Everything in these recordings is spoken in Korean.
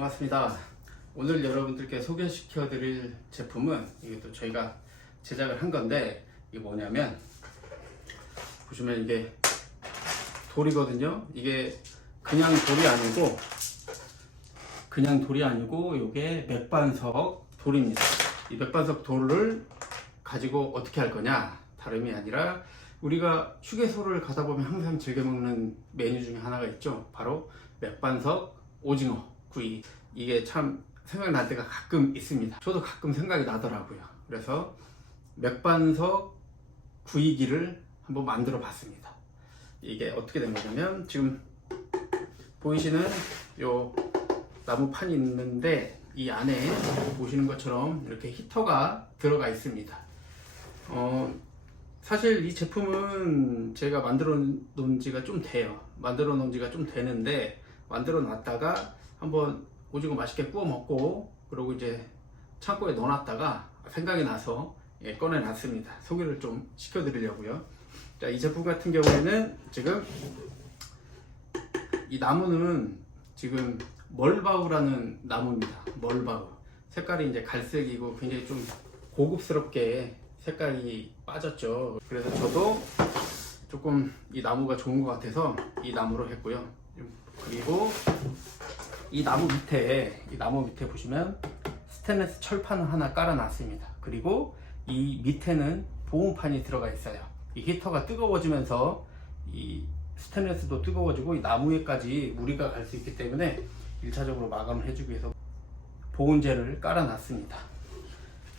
반갑습니다. 오늘 여러분들께 소개시켜 드릴 제품은 이것도 저희가 제작을 한 건데 이게 뭐냐면 보시면 이게 돌이거든요. 이게 그냥 돌이 아니고 그냥 돌이 아니고 이게 맥반석 돌입니다. 이 맥반석 돌을 가지고 어떻게 할 거냐 다름이 아니라 우리가 휴게소를 가다 보면 항상 즐겨 먹는 메뉴 중에 하나가 있죠. 바로 맥반석 오징어 구이. 이게 참 생각날 때가 가끔 있습니다. 저도 가끔 생각이 나더라고요. 그래서 맥반석 구이기를 한번 만들어 봤습니다. 이게 어떻게 된 거냐면 지금 보이시는 요 나무판이 있는데 이 안에 보시는 것처럼 이렇게 히터가 들어가 있습니다. 어, 사실 이 제품은 제가 만들어 놓은 지가 좀 돼요. 만들어 놓은 지가 좀 되는데 만들어 놨다가 한번 오징어 맛있게 구워 먹고 그리고 이제 창고에 넣어놨다가 생각이 나서 예, 꺼내 놨습니다. 소개를 좀 시켜드리려고요. 자, 이 제품 같은 경우에는 지금 이 나무는 지금 멀바우라는 나무입니다. 멀바우. 색깔이 이제 갈색이고 굉장히 좀 고급스럽게 색깔이 빠졌죠. 그래서 저도 조금 이 나무가 좋은 것 같아서 이 나무로 했고요. 그리고 이 나무 밑에 이 나무 밑에 보시면 스테인레스 철판을 하나 깔아놨습니다. 그리고 이 밑에는 보온판이 들어가 있어요. 이 히터가 뜨거워지면서 이 스테인레스도 뜨거워지고 이 나무에까지 무리가 갈 수 있기 때문에 1차적으로 마감을 해주기 위해서 보온재를 깔아놨습니다.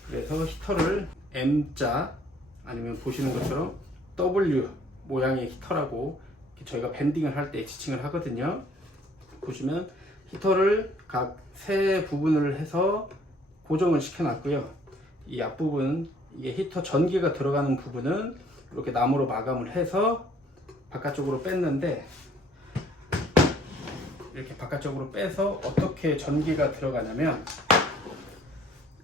그래서 히터를 M자 아니면 보시는 것처럼 W 모양의 히터라고 저희가 밴딩을 할 때 지칭을 하거든요. 보시면 히터를 각 세 부분을 해서 고정을 시켜놨고요. 이 앞부분 이게 히터 전기가 들어가는 부분은 이렇게 나무로 마감을 해서 바깥쪽으로 뺐는데 이렇게 바깥쪽으로 빼서 어떻게 전기가 들어가냐면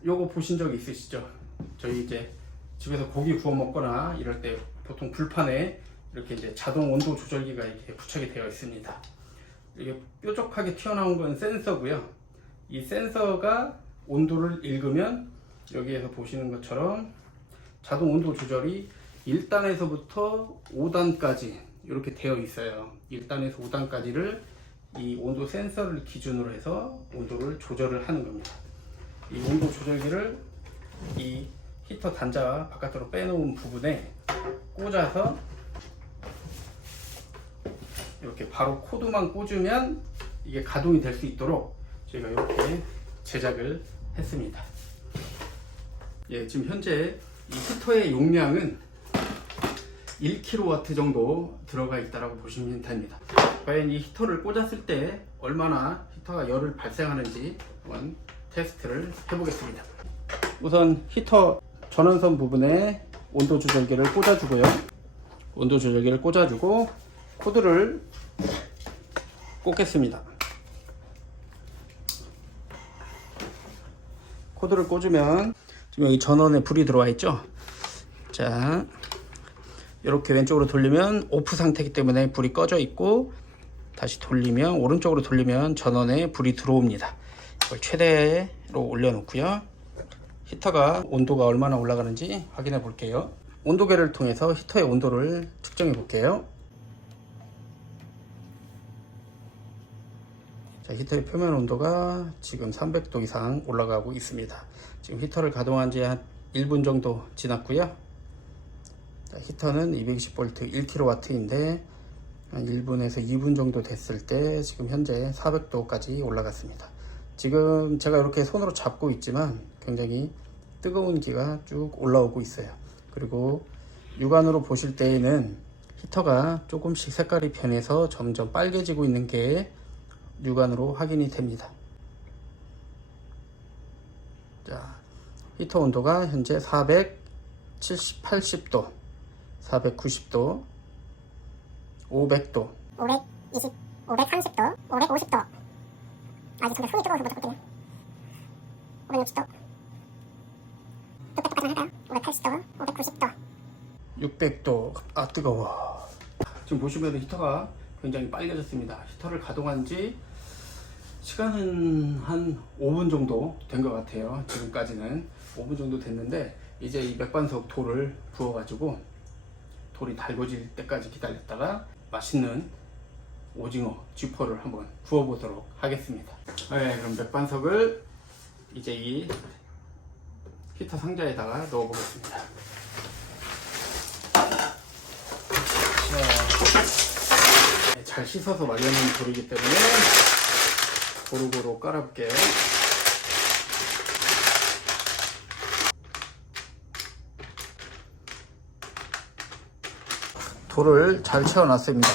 요거 보신 적 있으시죠? 저희 이제 집에서 고기 구워 먹거나 이럴 때 보통 불판에 이렇게 이제 자동 온도 조절기가 이렇게 부착이 되어 있습니다. 이게 뾰족하게 튀어나온 건 센서고요. 이 센서가 온도를 읽으면 여기에서 보시는 것처럼 자동 온도 조절이 1단에서부터 5단까지 이렇게 되어 있어요. 1단에서 5단까지를 이 온도 센서를 기준으로 해서 온도를 조절을 하는 겁니다. 이 온도 조절기를 이 히터 단자 바깥으로 빼놓은 부분에 꽂아서 이렇게 바로 코드만 꽂으면 이게 가동이 될 수 있도록 저희가 이렇게 제작을 했습니다. 예, 지금 현재 이 히터의 용량은 1kW 정도 들어가 있다고 보시면 됩니다. 과연 이 히터를 꽂았을 때 얼마나 히터가 열을 발생하는지 한번 테스트를 해보겠습니다. 우선 히터 전원선 부분에 온도 조절기를 꽂아주고요. 온도 조절기를 꽂아주고 코드를 꽂겠습니다. 코드를 꽂으면 지금 여기 전원에 불이 들어와 있죠. 자, 이렇게 왼쪽으로 돌리면 오프 상태이기 때문에 불이 꺼져 있고 다시 돌리면 오른쪽으로 돌리면 전원에 불이 들어옵니다. 이걸 최대로 올려놓고요. 히터가 온도가 얼마나 올라가는지 확인해 볼게요. 온도계를 통해서 히터의 온도를 측정해 볼게요. 자, 히터의 표면 온도가 지금 300도 이상 올라가고 있습니다. 지금 히터를 가동한 지 한 1분 정도 지났고요. 자, 히터는 220V 1kW인데 한 1분에서 2분 정도 됐을 때 지금 현재 400도까지 올라갔습니다. 지금 제가 이렇게 손으로 잡고 있지만 굉장히 뜨거운 기가 쭉 올라오고 있어요. 그리고 육안으로 보실 때에는 히터가 조금씩 색깔이 변해서 점점 빨개지고 있는 게 육안으로 확인이 됩니다. 자, 히터 온도가 현재 470, 80도, 490도, 500도, 520, 530도, 550도. 아직 근데 손이 뜨거워서 못 잡거든요. 560도. 뚝배뚝까지만 할까요? 580도, 590도. 600도. 아 뜨거워. 지금 보시면 히터가 굉장히 빨개졌습니다. 히터를 가동한 지 시간은 한 5분 정도 된 것 같아요. 지금까지는 5분 정도 됐는데 이제 이 맥반석 돌을 부어가지고 돌이 달궈질 때까지 기다렸다가 맛있는 오징어 쥐포를 한번 구워보도록 하겠습니다. 네, 그럼 맥반석을 이제 이 히터 상자에다가 넣어보겠습니다. 자, 네, 잘 씻어서 말려놓은 돌이기 때문에 고루고루 깔아볼게요. 돌을 잘 채워놨습니다.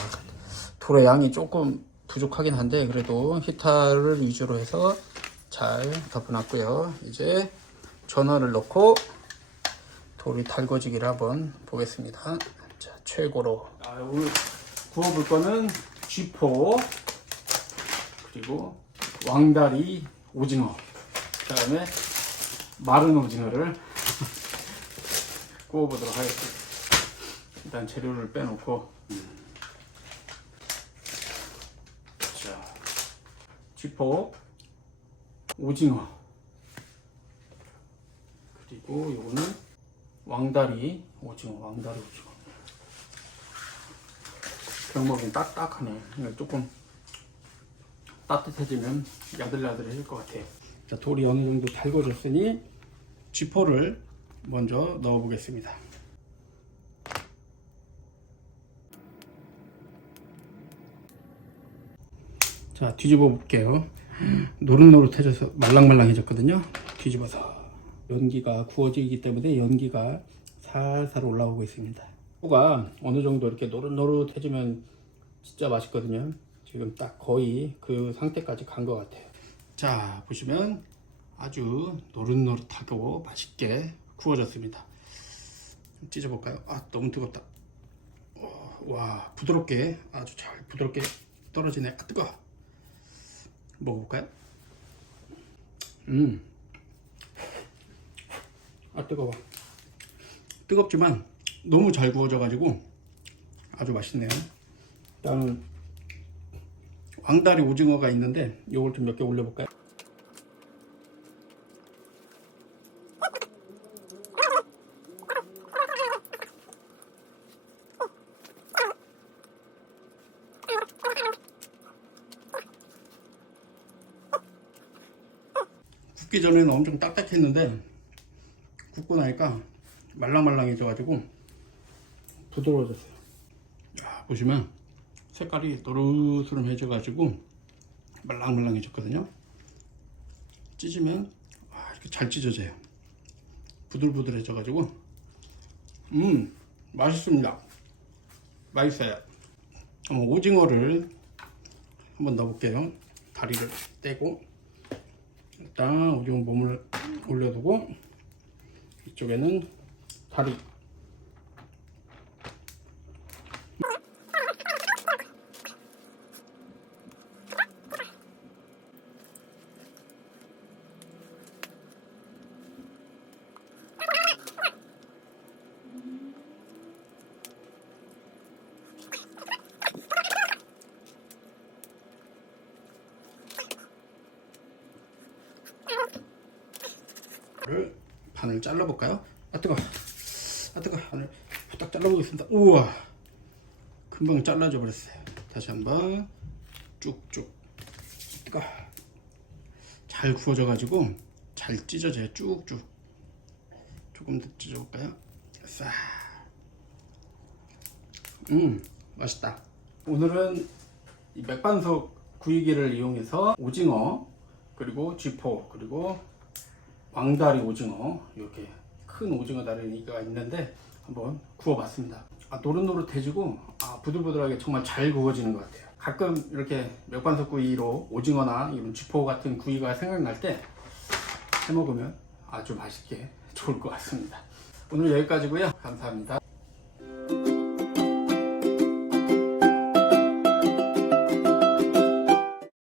돌의 양이 조금 부족하긴 한데 그래도 히타를 위주로 해서 잘 덮어놨고요. 이제 전원을 넣고 돌이 달궈지기를 한번 보겠습니다. 자, 최고로. 아, 오늘 구워볼 거는 쥐포 그리고 왕다리 오징어 그 다음에 마른 오징어를 구워 보도록 하겠습니다. 일단 재료를 빼놓고. 자 쥐포 오징어 그리고 요거는 왕다리 오징어 왕다리 오징어. 병먹이 딱딱하네. 조금 따뜻해지면 야들야들해질 것 같아요. 자 돌이 어느 정도 달궈졌으니 쥐포를 먼저 넣어 보겠습니다. 자 뒤집어 볼게요. 노릇노릇해져서 말랑말랑해졌거든요. 뒤집어서. 연기가 구워지기 때문에 연기가 살살 올라오고 있습니다. 가 어느 정도 이렇게 노릇노릇해지면 진짜 맛있거든요 지금 딱 거의 그 상태까지 간 것 같아요 자 보시면 아주 노릇노릇하고 맛있게 구워졌습니다 좀 찢어볼까요 아 너무 뜨겁다 어, 와 부드럽게 아주 잘 부드럽게 떨어지네 아 뜨거 워 먹어볼까요? 음. 아 뜨거워. 뜨겁지만 너무 잘 구워져 가지고 아주 맛있네요. 다음 왕다리 오징어가 있는데 이걸 좀 몇 개 올려볼까요? 굽기 전에는 엄청 딱딱했는데 굽고 나니까 말랑말랑해져가지고 부드러워졌어요. 자, 보시면 색깔이 노릇스름해져 가지고 말랑말랑해졌거든요. 찢으면 아, 이렇게 잘 찢어져요. 부들부들해져 가지고 음 맛있습니다. 맛있어요. 한번 오징어를 한번 넣어볼게요. 다리를 떼고 일단 오징어 몸을 올려두고 이쪽에는 다리 를 반을 잘라볼까요? 아 뜨거, 아 뜨거. 반을 후딱 잘라보겠습니다. 우와, 금방 잘라져 버렸어요. 다시 한번 쭉쭉 뜨거. 잘 구워져 가지고 잘 찢어져요. 쭉쭉. 조금 더 찢어볼까요? 싹. 음, 맛있다. 오늘은 이 맥반석 구이기를 이용해서 오징어 그리고 쥐포 그리고 왕다리 오징어 이렇게 큰 오징어 다리가 있는데 한번 구워봤습니다. 아, 노릇노릇해지고 아, 부들부들하게 정말 잘 구워지는 것 같아요. 가끔 이렇게 맥반석 구이로 오징어나 이런 쥐포 같은 구이가 생각날 때 해먹으면 아주 맛있게 좋을 것 같습니다. 오늘 여기까지고요. 감사합니다.